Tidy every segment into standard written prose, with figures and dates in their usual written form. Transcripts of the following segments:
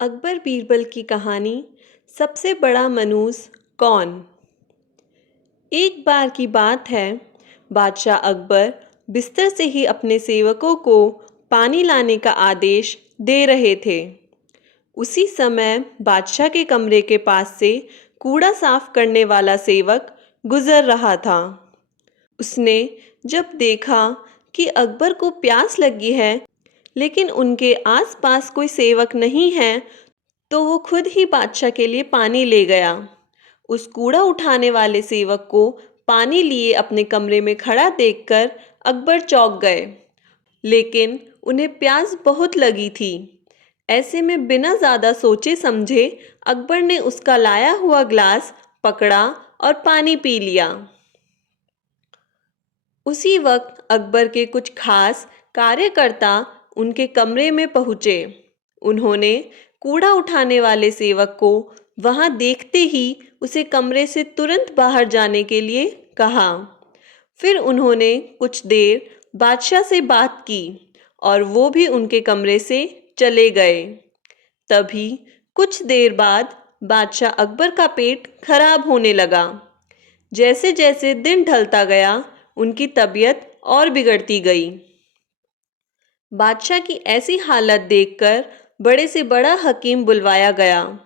अकबर बीरबल की कहानी सबसे बड़ा मनूस कौन। एक बार की बात है, बादशाह अकबर बिस्तर से ही अपने सेवकों को पानी लाने का आदेश दे रहे थे। उसी समय बादशाह के कमरे के पास से कूड़ा साफ करने वाला सेवक गुजर रहा था। उसने जब देखा कि अकबर को प्यास लगी है, लेकिन उनके आसपास कोई सेवक नहीं है, तो वो खुद ही बादशाह के लिए पानी ले गया। उस कूड़ा उठाने वाले सेवक को पानी लिए अपने कमरे में खड़ा देखकर अकबर चौंक गए, लेकिन उन्हें प्यास बहुत लगी थी। ऐसे में बिना ज़्यादा सोचे समझे अकबर ने उसका लाया हुआ ग्लास पकड़ा और पानी पी लिया। उसी वक्त अकबर के कुछ खास कार्यकर्ता उनके कमरे में पहुंचे। उन्होंने कूड़ा उठाने वाले सेवक को वहां देखते ही उसे कमरे से तुरंत बाहर जाने के लिए कहा। फिर उन्होंने कुछ देर बादशाह से बात की और वो भी उनके कमरे से चले गए। तभी कुछ देर बाद बादशाह अकबर का पेट खराब होने लगा। जैसे जैसे दिन ढलता गया, उनकी तबीयत और बिगड़ती गई। बादशाह की ऐसी हालत देखकर बड़े से बड़ा हकीम बुलवाया गया,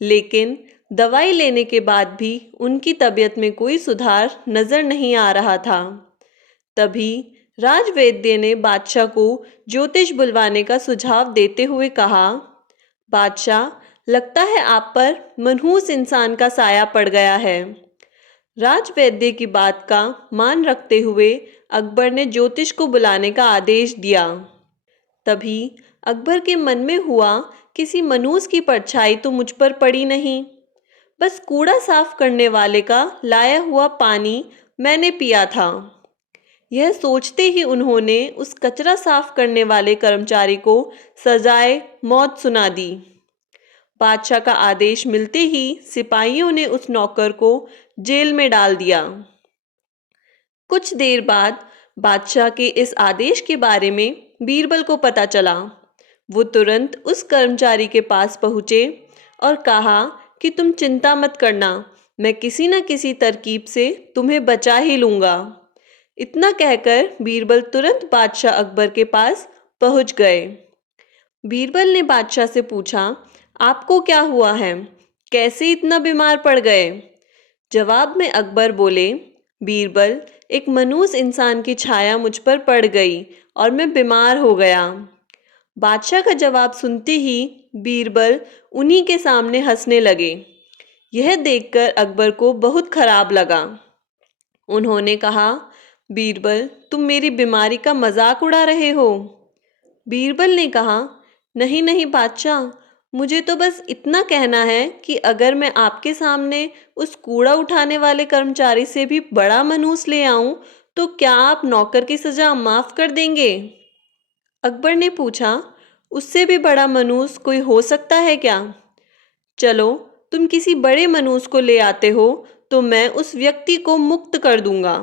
लेकिन दवाई लेने के बाद भी उनकी तबीयत में कोई सुधार नजर नहीं आ रहा था। तभी राजवैद्य ने बादशाह को ज्योतिष बुलवाने का सुझाव देते हुए कहा, बादशाह, लगता है आप पर मनहूस इंसान का साया पड़ गया है। राजवैद्य की बात का मान रखते हुए अकबर ने ज्योतिष को बुलाने का आदेश दिया। तभी अकबर के मन में हुआ, किसी मनूस की परछाई तो मुझ पर पड़ी नहीं। बस कूड़ा साफ करने वाले का लाया हुआ पानी मैंने पिया था। यह सोचते ही उन्होंने उस कचरा साफ करने वाले कर्मचारी को सजाए मौत सुना दी। बादशाह का आदेश मिलते ही सिपाहियों ने उस नौकर को जेल में डाल दिया। कुछ देर बाद बादशाह के इस आदेश के बारे में बीरबल को पता चला। वो तुरंत उस कर्मचारी के पास पहुंचे और कहा कि तुम चिंता मत करना, मैं किसी न किसी तरकीब से तुम्हें बचा ही लूंगा। इतना कहकर बीरबल तुरंत बादशाह अकबर के पास पहुंच गए। बीरबल ने बादशाह से पूछा, आपको क्या हुआ है? कैसे इतना बीमार पड़ गए? जवाब में अकबर बोले, बीरबल, एक मनूस इंसान की छाया मुझ पर पड़ गई और मैं बीमार हो गया। बादशाह का जवाब सुनते ही बीरबल उन्हीं के सामने हंसने लगे। यह देखकर अकबर को बहुत खराब लगा। उन्होंने कहा, बीरबल, तुम मेरी बीमारी का मजाक उड़ा रहे हो। बीरबल ने कहा, नहीं नहीं बादशाह, मुझे तो बस इतना कहना है कि अगर मैं आपके सामने उस कूड़ा उठाने वाले कर्मचारी से भी बड़ा मनूस ले आऊं, तो क्या आप नौकर की सजा माफ कर देंगे? अकबर ने पूछा, उससे भी बड़ा मनूस कोई हो सकता है क्या? चलो, तुम किसी बड़े मनूस को ले आते हो तो मैं उस व्यक्ति को मुक्त कर दूंगा।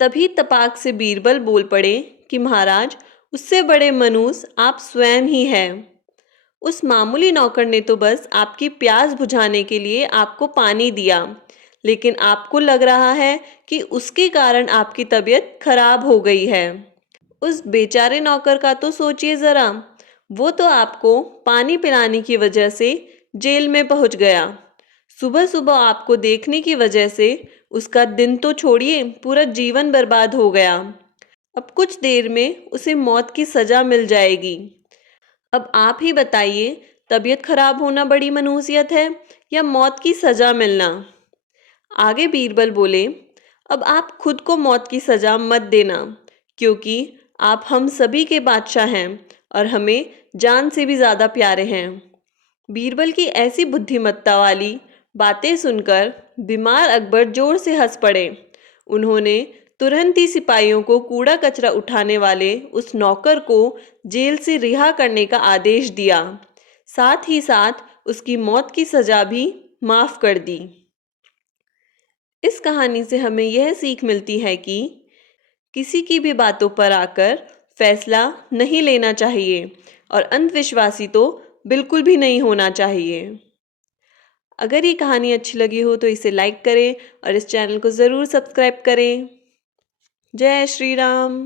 तभी तपाक से बीरबल बोल पड़े कि महाराज, उससे बड़े मनूस आप स्वयं ही हैं। उस मामूली नौकर ने तो बस आपकी प्यास बुझाने के लिए आपको पानी दिया, लेकिन आपको लग रहा है कि उसके कारण आपकी तबीयत खराब हो गई है। उस बेचारे नौकर का तो सोचिए जरा, वो तो आपको पानी पिलाने की वजह से जेल में पहुंच गया। सुबह सुबह आपको देखने की वजह से उसका दिन तो छोड़िए, पूरा जीवन बर्बाद हो गया। अब कुछ देर में उसे मौत की सजा मिल जाएगी। अब आप ही बताइए, तबीयत खराब होना बड़ी मनहूसियत है या मौत की सजा मिलना? आगे बीरबल बोले, अब आप खुद को मौत की सजा मत देना, क्योंकि आप हम सभी के बादशाह हैं और हमें जान से भी ज़्यादा प्यारे हैं। बीरबल की ऐसी बुद्धिमत्ता वाली बातें सुनकर बीमार अकबर जोर से हंस पड़े। उन्होंने तुरंत ही सिपाहियों को कूड़ा कचरा उठाने वाले उस नौकर को जेल से रिहा करने का आदेश दिया। साथ ही साथ उसकी मौत की सजा भी माफ कर दी। इस कहानी से हमें यह सीख मिलती है कि किसी की भी बातों पर आकर फैसला नहीं लेना चाहिए और अंधविश्वासी तो बिल्कुल भी नहीं होना चाहिए। अगर ये कहानी अच्छी लगी हो तो इसे लाइक करें और इस चैनल को ज़रूर सब्सक्राइब करें। जय श्री राम।